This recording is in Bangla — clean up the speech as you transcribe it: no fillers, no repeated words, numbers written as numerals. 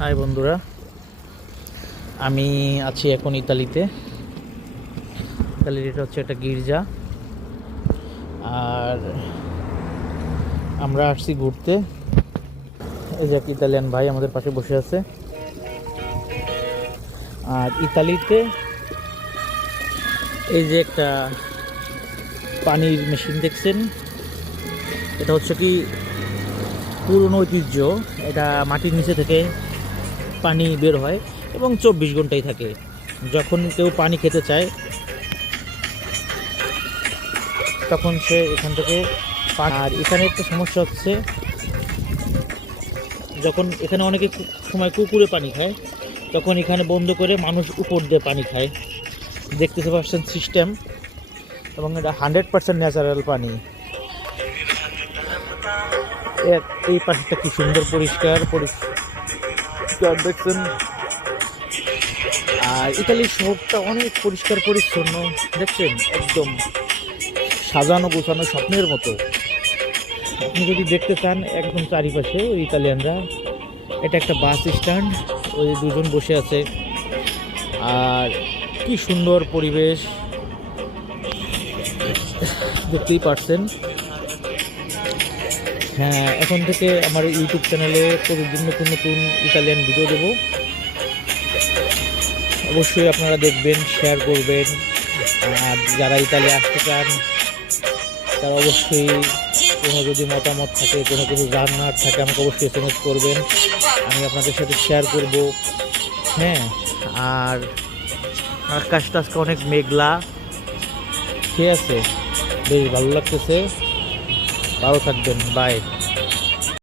হাই বন্ধুরা, আমি আছি এখন ইতালিতে। ইতালির এটা হচ্ছে একটা গির্জা, আর আমরা আসছি ঘুরতে। এই যে এক ইতালিয়ান ভাই আমাদের পাশে বসে আছে। আর ইতালিতে এই যে একটা পানির মেশিন দেখছেন, এটা হচ্ছে কি পুরনো ঐতিহ্য। এটা মাটির নিচে থেকে পানি বের হয় এবং 24 ঘন্টাই থাকে। যখন কেউ পানি খেতে চায় তখন সে এখান থেকে আর এখানে একটা সমস্যা হচ্ছে, যখন এখানে অনেকে সময় কুকুরে পানি খায়, তখন এখানে বন্ধ করে মানুষ উপর দিয়ে পানি খায়। দেখতেতে পাচ্ছেন সিস্টেম, এবং এটা 100% ন্যাচারাল পানি। এই পাশটা কি সুন্দর পরিষ্কার পরিষ্কার দেখছেন। আর ইতালির শহরটা অনেক পরিষ্কার পরিচ্ছন্ন দেখছেন, একদম সাজানো গোছানো স্বপ্নের মতো। আপনি যদি দেখতে চান একদম চারিপাশে ওই ইতালিয়ানরা, এটা একটা বাস স্ট্যান্ড, ওই দুজন বসে আছে। আর কি সুন্দর পরিবেশ দেখতেই পারছেন। হ্যাঁ, এখন থেকে আমার ইউটিউব চ্যানেলে প্রতিদিন নতুন নতুন ইতালিয়ান ভিডিও দেব। অবশ্যই আপনারা দেখবেন, শেয়ার করবেন। আর যারা ইতালি আসতে চান তারা অবশ্যই কোনো যদি মতামত থাকে, কোনো কিছু জানার থাকে, আমাকে অবশ্যই এসএমএস করবেন, আমি আপনাদের সাথে শেয়ার করব। হ্যাঁ, আর আকাশটা আজকে অনেক মেঘলা, ঠিক আছে, বেশ ভালো লাগতেছে। ভালো থাকবেন, বাই।